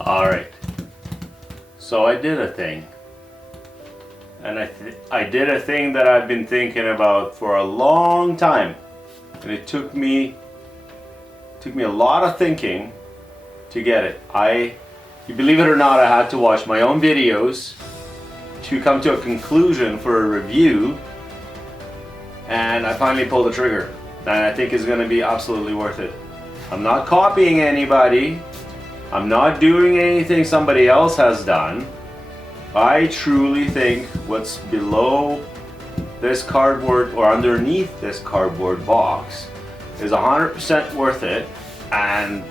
Alright, so I did a thing. And I did a thing that I've been thinking about for a long time. And it took me a lot of thinking to get it. You believe it or not, I had to watch my own videos to come to a conclusion for a review. And I finally pulled the trigger. And I think it's gonna be absolutely worth it. I'm not copying anybody. I'm not doing anything somebody else has done. I truly think what's below this cardboard or underneath this cardboard box is 100% worth it, and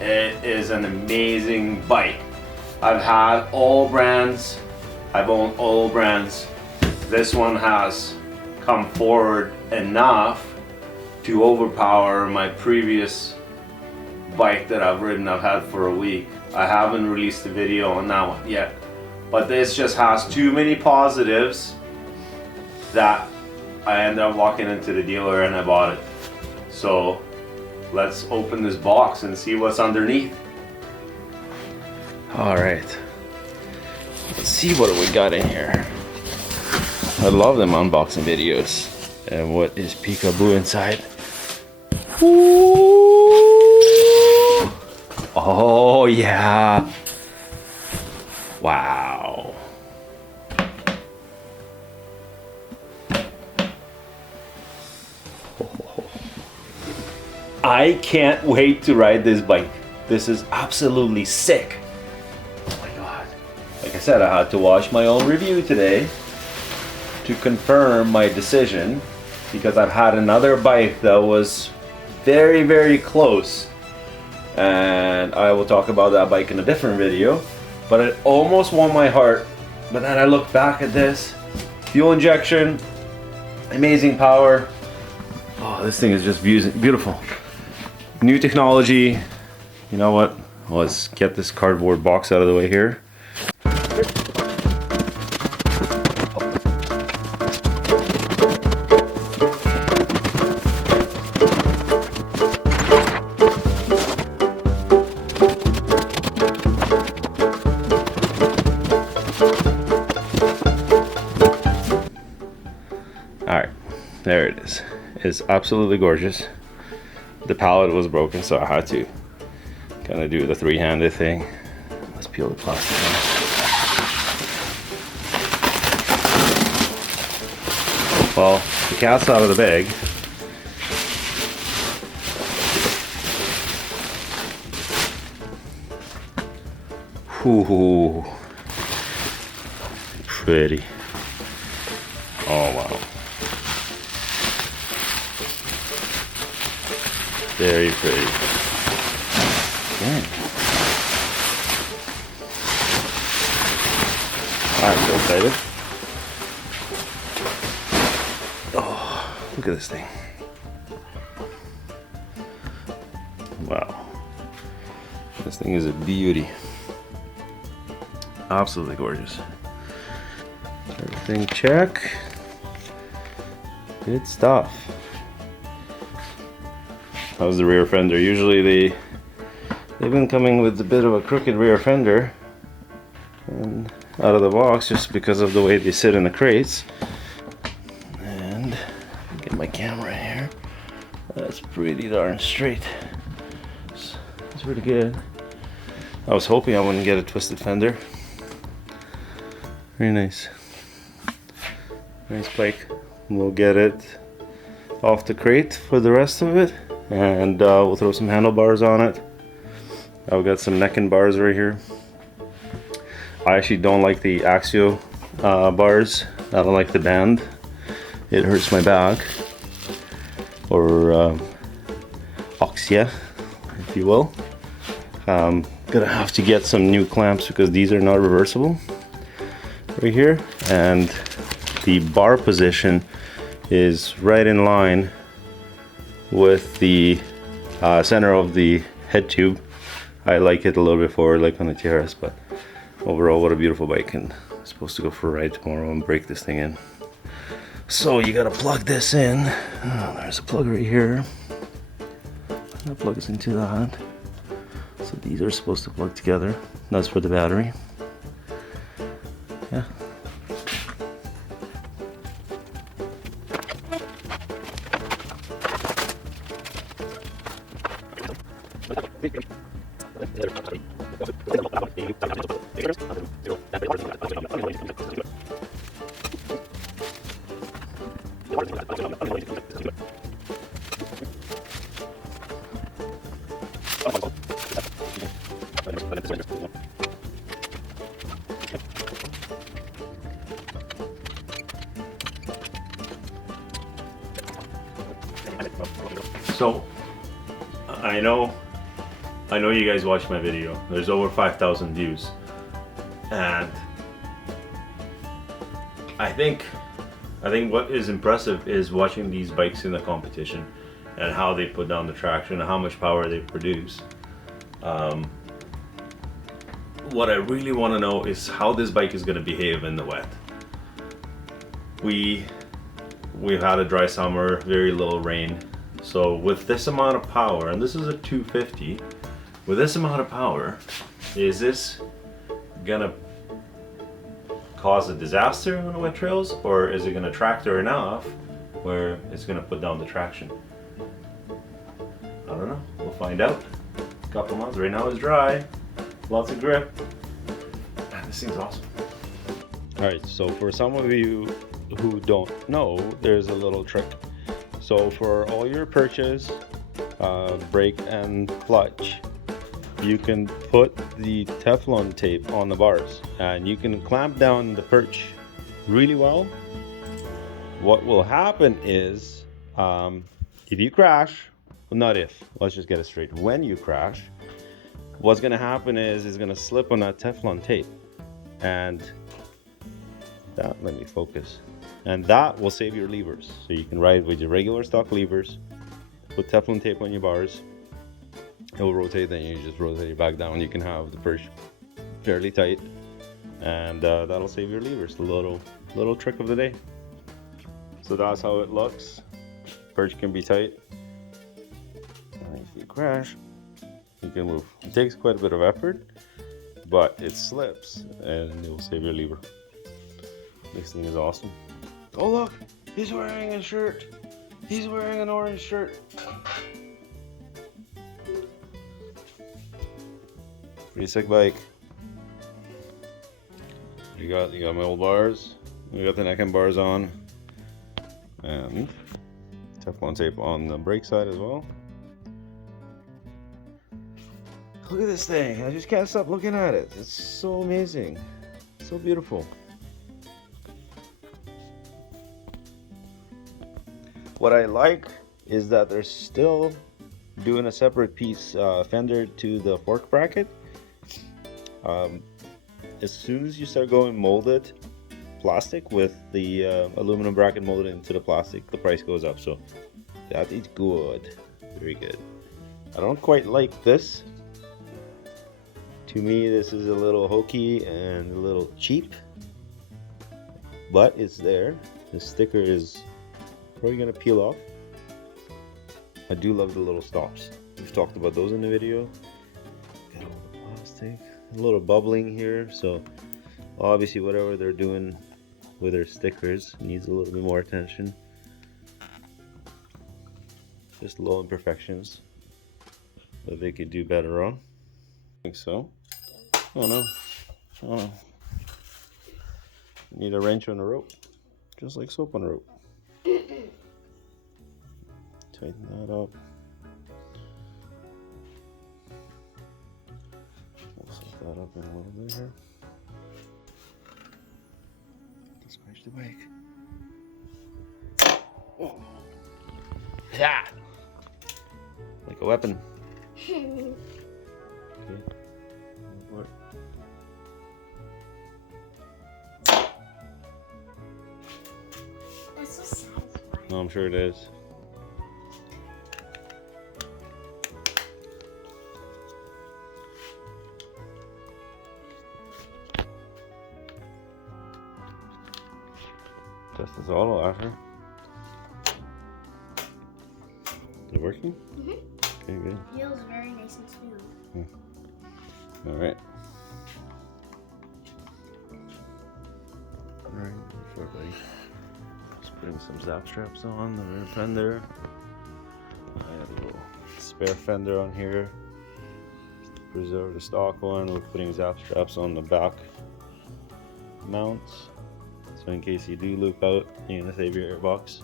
it is an amazing bike. I've had all brands, I've owned all brands. This one has come forward enough to overpower my previous bike that I've ridden. I've had for a week. I haven't released a video on that one yet, but this just has too many positives that I ended up walking into the dealer and I bought it. So let's open this box and see what's underneath. All right, let's see what we got in here. I love them unboxing videos. And what is peekaboo inside? Ooh. Oh yeah. Wow. I can't wait to ride this bike. This is absolutely sick. Oh my god. Like I said, I had to watch my own review today to confirm my decision, because I've had another bike that was very, very close. And I will talk about that bike in a different video. But it almost won my heart. But then I look back at this. Fuel injection, amazing power. Oh, this thing is just beautiful. New technology. You know what? Let's get this cardboard box out of the way here. Alright, there it is. It's absolutely gorgeous. The pallet was broken, so I had to kind of do the three-handed thing. Let's peel the plastic off. Well, the cat's out of the bag. Ooh, pretty. Oh wow. Very pretty. Okay. I'm so excited. Oh, look at this thing. Wow. This thing is a beauty. Absolutely gorgeous. Everything check. Good stuff. How's the rear fender? Usually they've been coming with a bit of a crooked rear fender and out of the box just because of the way they sit in the crates. And get my camera here. That's pretty darn straight. It's pretty good. I was hoping I wouldn't get a twisted fender. Very nice. Nice bike. We'll get it off the crate for the rest of it, and we'll throw some handlebars on it. I've got some neck and bars right here. I actually don't like the Axio bars. I don't like the band. It hurts my back. Or Oxia, if you will. Gonna have to get some new clamps because these are not reversible. Right here, and the bar position is right in line with the center of the head tube. I like it a little bit forward like on the TRS, but overall what a beautiful bike, and I'm supposed to go for a ride tomorrow and break this thing in. So you gotta plug this in. Oh, there's a plug right here. That plugs into that. So these are supposed to work together. That's for the battery. Yeah. So I know you guys watched my video. There's over 5,000 views. And I think what is impressive is watching these bikes in the competition and how they put down the traction and how much power they produce. What I really want to know is how this bike is going to behave in the wet. We've had a dry summer, very little rain. So with this amount of power, and this is a 250, with this amount of power, is this gonna cause a disaster on the wet trails, or is it gonna tractor enough where it's gonna put down the traction? I don't know, we'll find out. A couple months, right now it's dry, lots of grip. Man, this thing's awesome. All right, so for some of you who don't know, there's a little trick. So for all your perches, brake and clutch, you can put the Teflon tape on the bars and you can clamp down the perch really well. What will happen is, if you crash, well, not if, let's just get it straight. When you crash, what's gonna happen is it's gonna slip on that Teflon tape, and that, let me focus. And that will save your levers. So you can ride with your regular stock levers, put Teflon tape on your bars, it will rotate, then you just rotate it back down. You can have the perch fairly tight, and that'll save your levers. The little trick of the day. So that's how it looks. Perch can be tight. And if you crash, you can move. It takes quite a bit of effort, but it slips and it will save your lever. This thing is awesome. Oh look, he's wearing a shirt. He's wearing an orange shirt. Pretty sick bike. You got my old bars. We got the neck and bars on, and Teflon tape on the brake side as well. Look at this thing. I just can't stop looking at it. It's so amazing. So beautiful. What I like is that they're still doing a separate piece fender to the fork bracket. As soon as you start going molded plastic with the aluminum bracket molded into the plastic, the price goes up. So that is good, very good. I don't quite like this. To me, this is a little hokey and a little cheap, but it's there. The sticker is probably gonna peel off. I do love the little stops. We've talked about those in the video. Got all the plastic, a little bubbling here. So obviously whatever they're doing with their stickers needs a little bit more attention. Just little imperfections that they could do better on. I think so. Oh no. Oh no. Need a wrench on the rope, just like soap on the rope. Tighten that up. We'll set that up in a little bit here. Let's scratch the bike. Oh. Yeah. Like a weapon. Okay. What? That's so satisfying. No, I'm sure it is. Test this auto after. Is it working? Mm-hmm. Okay, good. Feels very nice and smooth. Alright. Alright, before buddy. Just putting some zap straps on the rear fender. I have a little spare fender on here. Just to preserve the stock one. We're putting zap straps on the back mounts. So in case you do loop out, you're gonna save your airbox.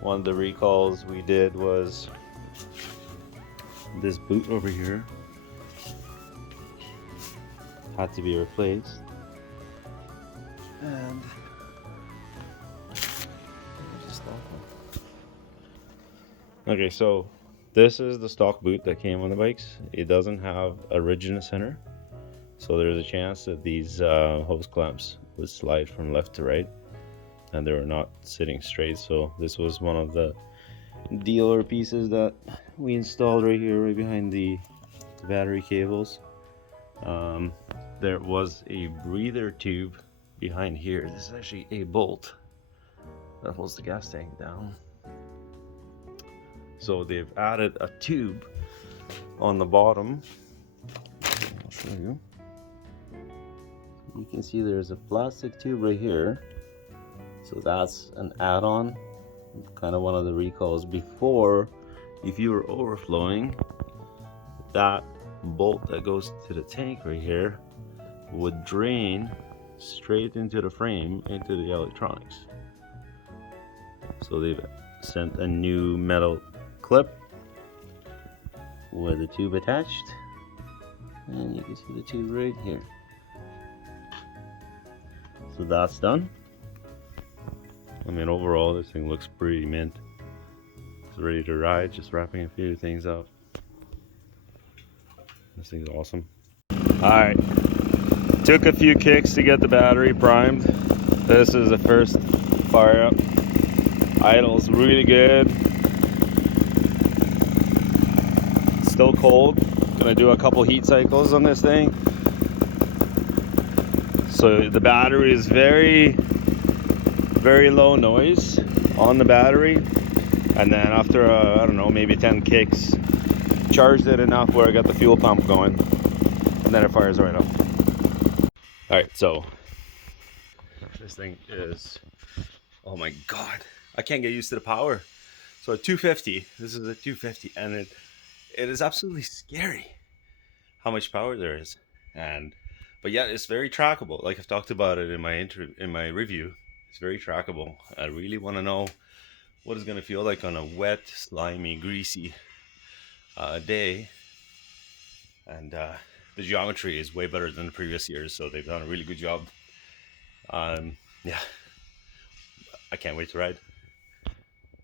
One of the recalls we did was this boot over here had to be replaced, and okay, so this is the stock boot that came on the bikes. It doesn't have a ridge in the center, so there's a chance that these hose clamps would slide from left to right, and they were not sitting straight. So this was one of the dealer pieces that we installed right here, right behind the battery cables. There was a breather tube behind here. This is actually a bolt that holds the gas tank down. So they've added a tube on the bottom. I'll show you. You can see there's a plastic tube right here. So that's an add-on, kind of one of the recalls. Before, if you were overflowing, that bolt that goes to the tank right here would drain straight into the frame, into the electronics. So they've sent a new metal clip with a tube attached, and you can see the tube right here. So that's done. I mean, overall this thing looks pretty mint. It's ready to ride, just wrapping a few things up. This thing's awesome. Alright, took a few kicks to get the battery primed. This is the first fire up. Idle's really good. Still cold. Gonna do a couple heat cycles on this thing. So the battery is very low noise on the battery, and then after I don't know, maybe 10 kicks, charged it enough where I got the fuel pump going, and then it fires right up. Alright, so this thing is, oh my god, I can't get used to the power. So at 250, this is a 250, and it is absolutely scary how much power there is. But yeah, it's very trackable. Like I've talked about it in my review. It's very trackable. I really want to know what it's going to feel like on a wet, slimy, greasy day. And the geometry is way better than the previous years, so they've done a really good job. Yeah, I can't wait to ride.